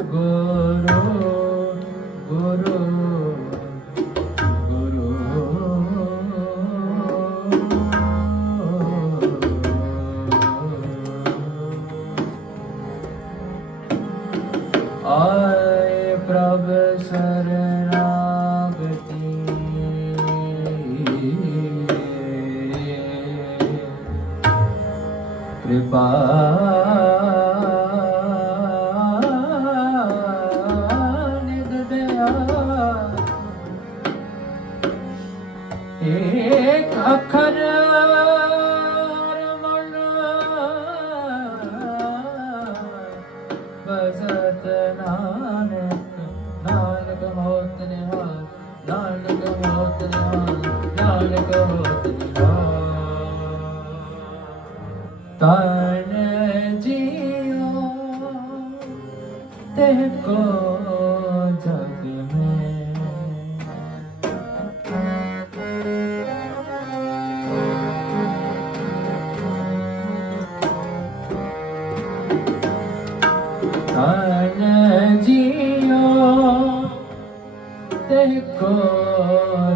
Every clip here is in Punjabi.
Guru, Guru.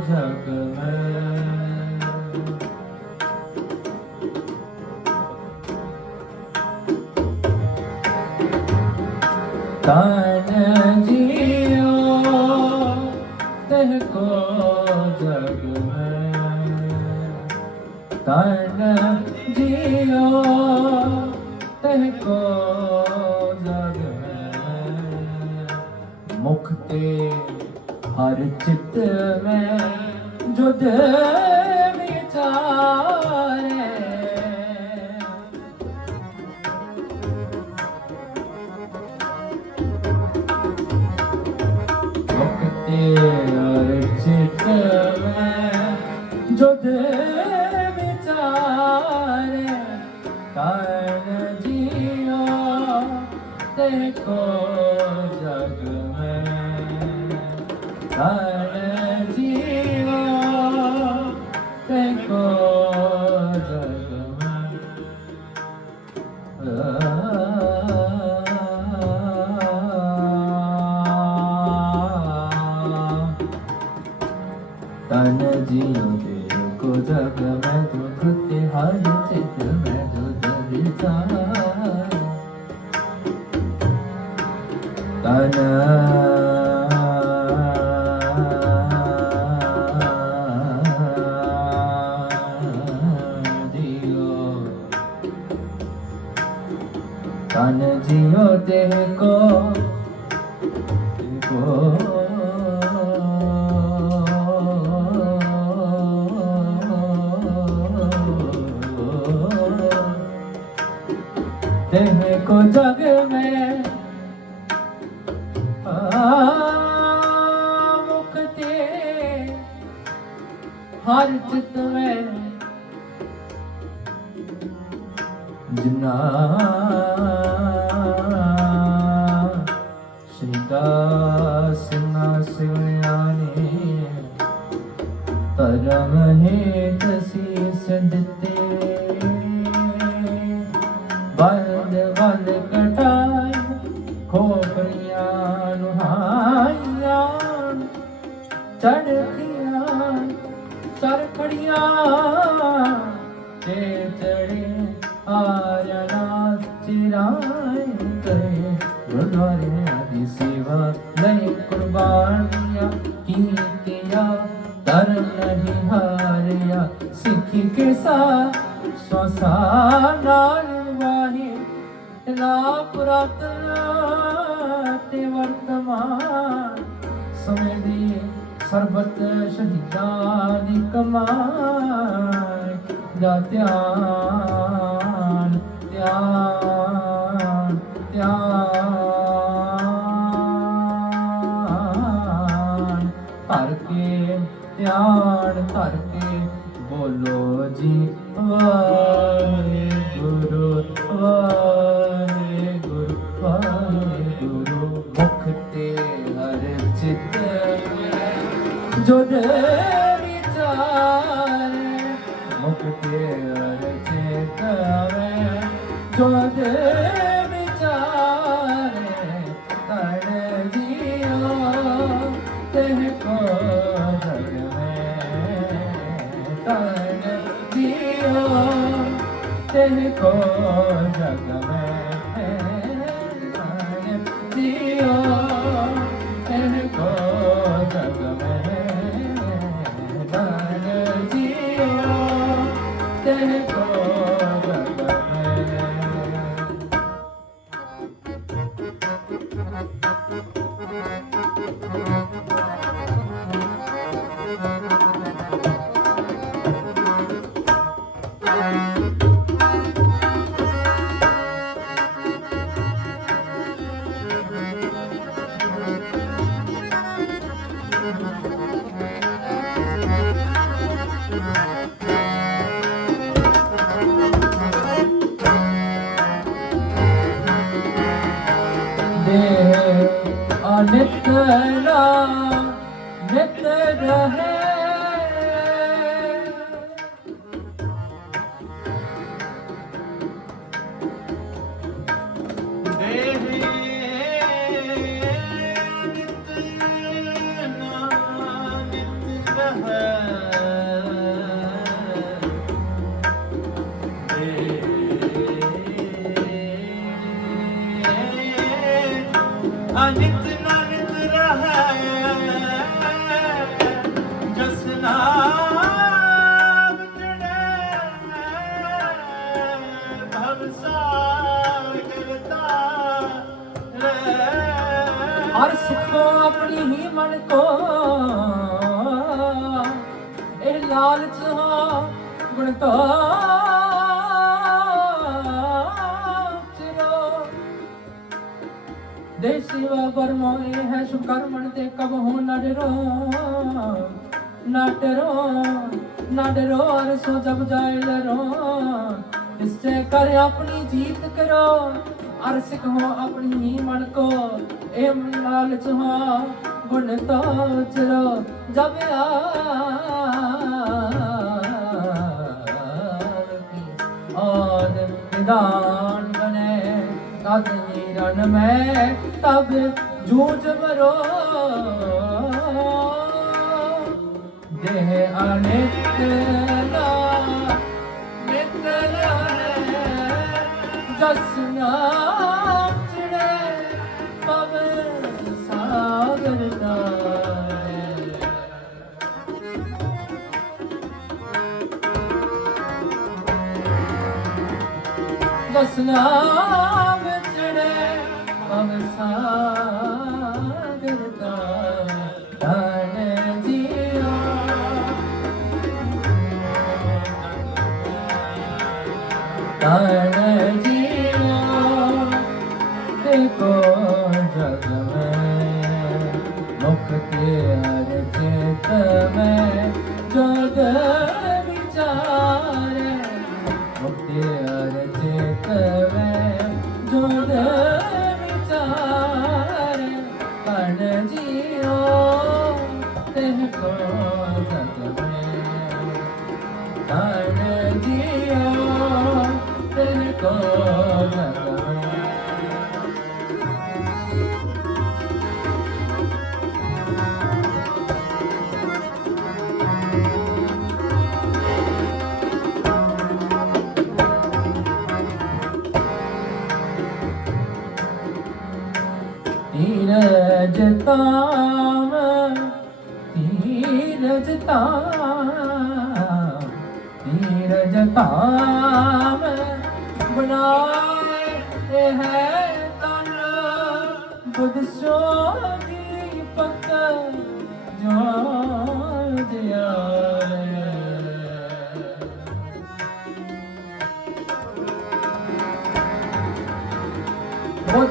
ਜਗ ਮੈਂ। ਤਨ ਜੀਓ, ਤਹ ਕੋ ਜਗ ਮੈਂ। ਤਨ ਜੀਓ, ਤਹ ਕੋ ਜਗ ਮੈਂ। ਮੁਖ ਤੇ ਹਰ ਚਿੱਤ ਮੈਂ ਜੁਦ ਵਿਚਾਰੇ। ਮੁਕਤੇ ਚਿੱਤ ਮੈਂ ਜੁਦ ਵਿਚਾਰੇ। ਤਨ ਜੀਓ ਤੇ ਕੋ ਵਿਚਾਰ ਤਨ ਜੀਉ ਤਨ को जग में मुक्ति हर चित में जिना श्रीदास ना सिवने आने परम है ਗੁਰਦੁਆਰੇ ਆਦਿ ਸੇਵਾ ਲਈ ਕੁਰਬਾਨੀਆਂ ਕੀਤੀਆਂ, ਦਰ ਨਹੀਂ ਹਾਰਿਆ। ਸਿੱਖੀ ਕੇ ਸਾ ਸੋਸਾ ਨਾਲ ਵਾਹੀ ਨਾ ਪੁਰਾਤਨ ਤੇ ਵਰਤਮਾਨ, ਸਮੇਂ ਦੀ ਸਰਬਤ ਸ਼ਹੀਦਾਂ ਦੀ ਕਮਾਈ ਦਾ ਧਿਆਨ ਧਿਆਨ ਧਿਆਨ। ਜੀ ਤਹ ਕੋ ਜਗ ਮੈਂ ਤਨ ਜੀਓ ਤਹ ਦੇਹ ਅਨਿਤ ਨਿਤ ਰਹੇ ਹਰ ਸੁਖੋ ਆਪਣੀ ਹੀ ਮਨ ਕੋ। ਇਹ ਲਾਲਚ ਹਾਂ ਗੁਣ ਕਾ। ਚਿਰੋ। ਦੇ ਸਿਵਾ ਬਰਮੋ, ਇਹ ਹੈ ਸੁਕਰਮਣ ਤੇ ਕਬ ਹੋ ਨਾ ਡਰੋ। ਨਾ ਡਰੋ ਨਾ ਡਰੋ, ਅਰ ਸੋ ਜਬ ਜਾਏ ਲਰੋ। ਇਸੇ ਕਰ ਆਪਣੀ ਜੀਤ ਕਰੋ? ਅਰ ਸਿਖੋ ਆਪਣੀ ਹੀ ਮਨ ਕੋ। ਇਹ ਲਾਲਚ ਹਾਂ ਗੁਣ ਤੋ ਚਰੋ। ਜਬ ਆਵਤੀ ਔਰ ਨਿਦਾਨ ਬਨੇ ਤਦ ਨੀਰਨ ਮੈਂ, ਤਬ ਜੂਝ ਮਰੋ। ਦੇਹ ਅਨਿਤ ਨਾ ਜਸ ਚੜੇ ਪਵਨ ਪਵ ਸਾਗਰ ਦਾ ਧਨ ਜੀਓ ਧਨ ਤਹਿ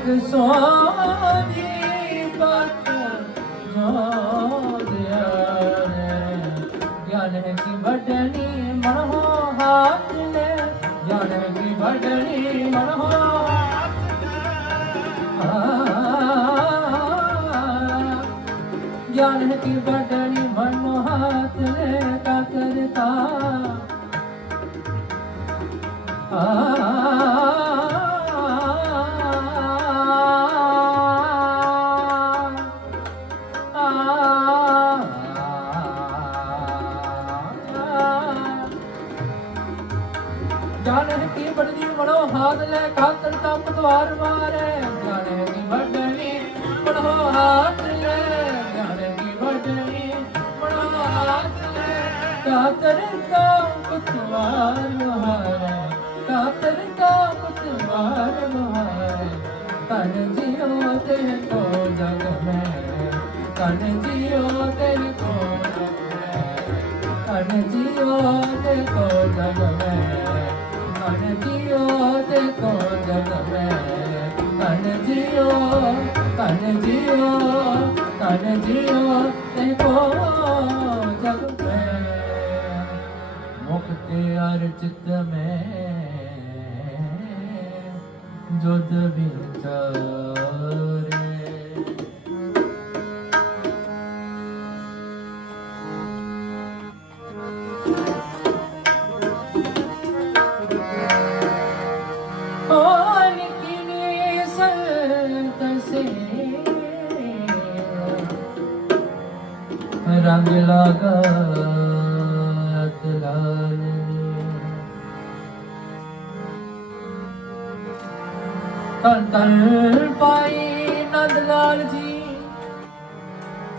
ਸੋਨੀ ਬਤ ਜੋਦਿਆ ਗਿਆਨ ਹੈ ਕਿ ਵਡਣੀ ਮਨ ਹੋ ਹਾਥ ਲੈ। ਗਿਆਨ ਹੈ ਕਿ ਵਡਣੀ ਮਨ ਗਿਆਨ ਹੈ ਕਿ ਵਡਣੀ ਮਨ ਹਾਥ ਲੈ ਕਾ ਕਰਤਾ। ਜਾਣੇ ਬੜਨੀ ਲੈ ਖਾਤਰ ਤਾਂ ਪਤਵਾਰ ਮਾਰੇ, ਜਾਣੇ ਕੀ ਬੜਨੀ ਮਣੋ ਹਾਥ ਲੈ, ਜਾਣੇ ਦੀ ਵਡਣੀ ਮਣੋ ਹਾਥ ਲੈ। ਖਾਤਰ ਤਾਂ ਪਤਵਾਰ ਮਾਰੇ ਖਾਤਰ ਤਾਂ ਪਤਵਾਰ ਮਾਰੇ ਤਨ ਜਿਉ ਤੇ ਕੋ ਜਗ ਮੈਂ ਤਨ ਜਿਉ ਤੇ ਕੋ ਜਗ ਮੈਂ ਤਨ ਜਿਉ ਤੇ ਕੋ ਜਗ ਮੈਂ। ਕੋ ਜਗ ਮੈਂ ਤਨ ਜਿਉ ਤਨ ਜਿਉ ਤਨ ਜਿਉ ਤੇ ਕੋ ਜਗ ਮੈਂ ਮੁਕਤੇ ਅਰ ਚਿਤ ਮੈਂ ਜੁਦ ਵਿਚਾਰੇ ਰੰਗ ਲਾਗਾ ਤਨ ਤਨ ਪਾਈ ਨੰਦ ਲਾਲ ਜੀ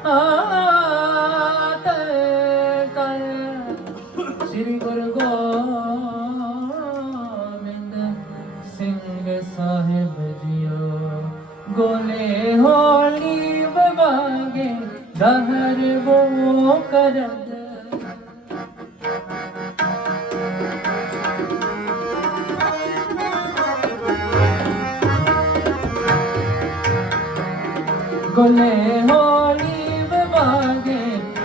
ਆ ਬੋ ਕਰਦ ਗੋਲੇ ਹੋਲੀ ਬਵਾਗੇ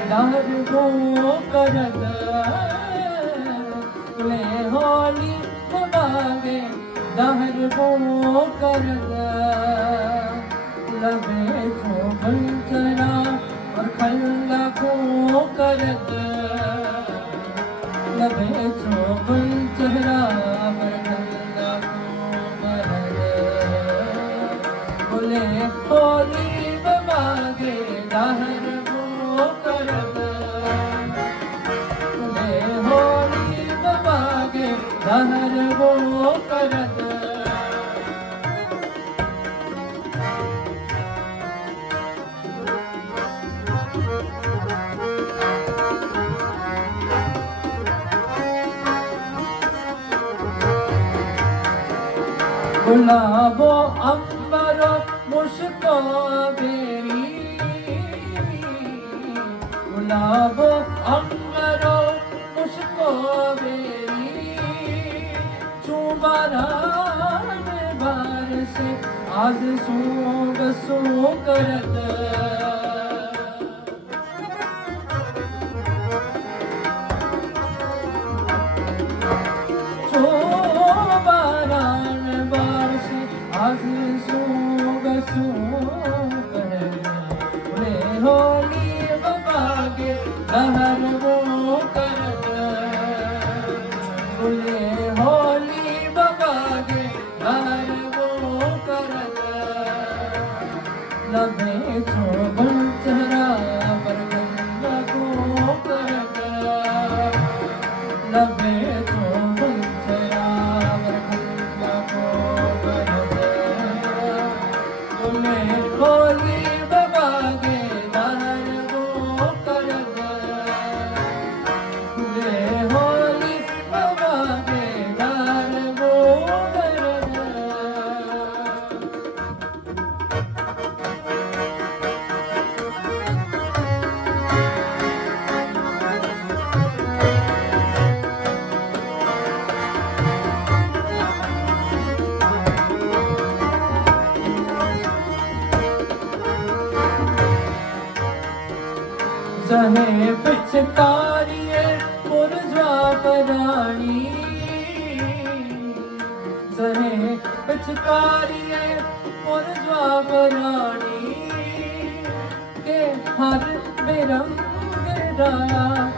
ਦਹਰ ਬੋ ਕਰਦ ਗੋਲੇ ਹੋਲੀ ਬਵਾਗੇ ਦਹਰ ਬੋ ਕਰਦ ਲਵੇ ਛੋ ਬੰਚਨਾ تن کو ਗੁਲਾਬੋ ਅੰਬਰੋ ਮੁਸ਼ਕੋ ਬੇਰੀ ਗੁਲਾਬੋ ਅੰਬਰੋ ਮੁਸ਼ਕੋ ਬੇਰੀ ਚੁਬਾਰਾਨ ਬਾਰਸ ਆਜ ਸੂਗ ਸੂ ਕਰਦ ਸਹੇ ਪਿਛਕਾਰੀਏ ਪੁਰਜਵਾ ਪਰਾਣੀ ਕੇ ਹਰ ਬਿਰੰਗ ਰਾਇਆ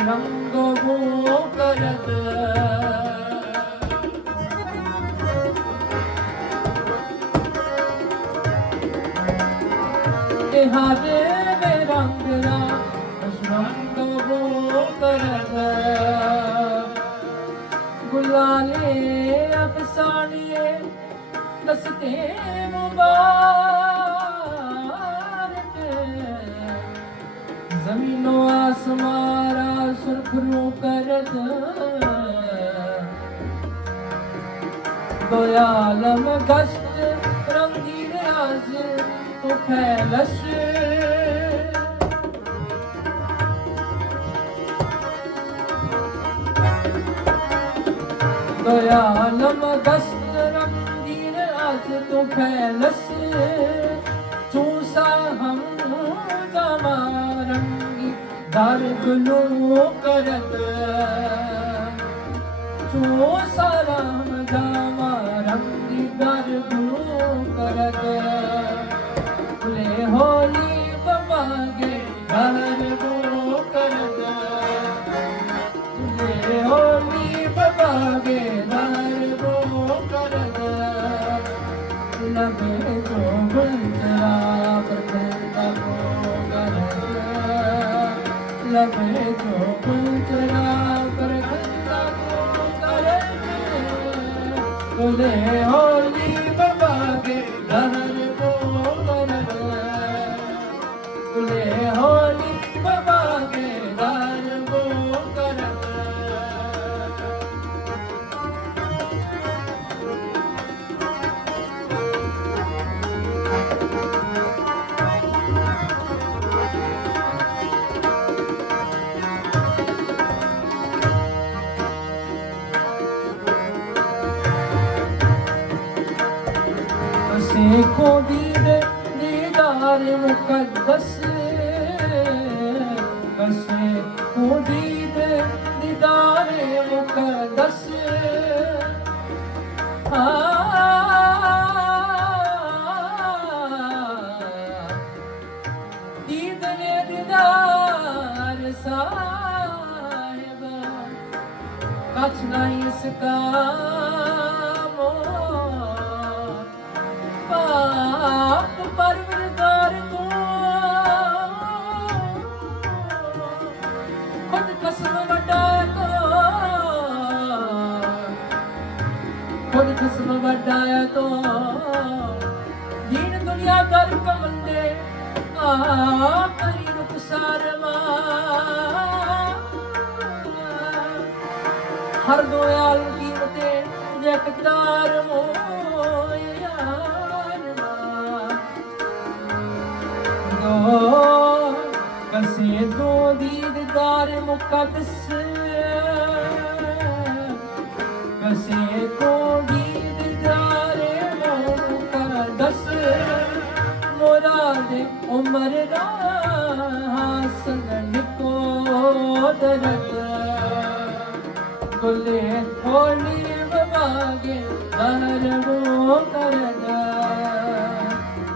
ਰੰਗੋ ਬੋ ਕਰਤ। ਤੇ ਹਾਰੇ ਦੇ ਰੰਗ ਦਾ ਰੰਗ ਬੋ ਕਰਦ ਗੁਲਾਲੇ ਅਫਸਾਨੀਏ ਬਸਤੇ ਮੁਬਾਰਕ। ਜ਼ਮੀਨੋ ਆਸਮਾਰਾ ਸੁਰਖਰੂ ਕਰਤ। ਰੰਗੀ ਰਾਜ਼ पैलस चूसा हम गमारंगी दर गुलो करत चूसा राम गमारंगी दर गुलो करत ਮੁਕੱਦਸ ਦੀਦਾਰ ਮੁਕੱਦਸ ਨੇ ਦੀਦਾਰ ਸਾਹਿਬ ਕਛ ਨਹੀਂ ਇਸ ਕਸਮ ਵੱਡਾ ਤੋ। ਦੀਨ ਦੁਨੀਆ ਦਰ ਕਮੰਦੇ ਆ ਕਰੀ ਰੁਕ ਸਾਰਵਾ। ਹਰ ਦੋਇਆਲ ਕੀਮਤੇ ਜਕਤਾਰ ਮੋਇ ਯਾਰ ਦੋ ਕਸੇ ਦੋ ਦੀਦਾਰ ਮੁਕੱਦਸ ਕੋ ਦਰਦ ਗੁਲੇ ਹੋਲੀ ਬਵਾਗੇ ਦਰਬੋ ਕਰਦਾ।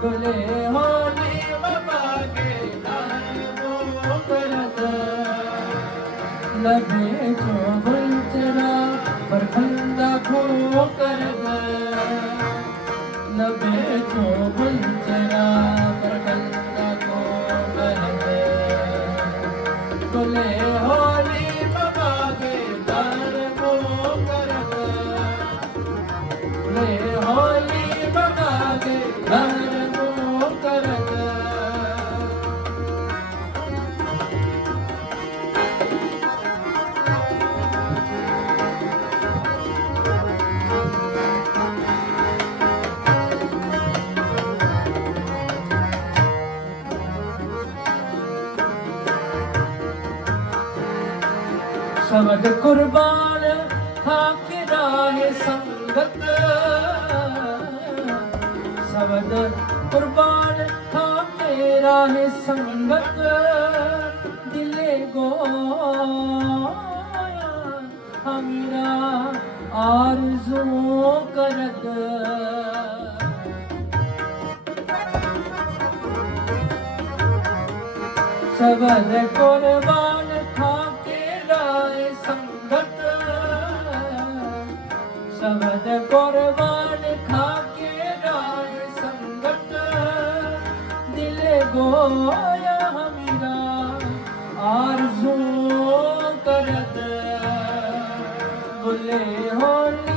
ਗੁਲੇ ਹੋਲੀ ਬਵਾਗੇ ਦਰਬੋ ਕਰਦਾ। ਲਬੇ ਜੋ ਬੁਲਚਰਾ ਪਰ ਖੰਦਾ ਖੋ ਕਰਦਾ। ਲਬੇ ਜੋ ਬੁਲਚਰਾ ਸ਼ਬਦ ਕੁਰਬਾਨ ਖਾਕੇ ਰਾਹੇ ਸੰਗਤ। ਸ਼ਬਦ ਕੁਰਬਾਨ ਖਾਕੇ ਰਾਹੇ ਸੰਗਤ। ਦਿਲੇ ਗੋਇਆ ਹਮੀਰਾ ਆਰਜ਼ੂ ਕਰਤ। ਸਬਦ ਕੁਰਬਾਨ ਸਬਦ ਕੁਰਬਾਨ ਖਾਕੇ ਰਾਏ ਸੰਗਤ। ਦਿਲੇ ਗੋਇਆ ਹਮੀਰਾ ਆਰਜ਼ੂ ਕਰਤ। ਬੁਲੇ ਹੋਲੀ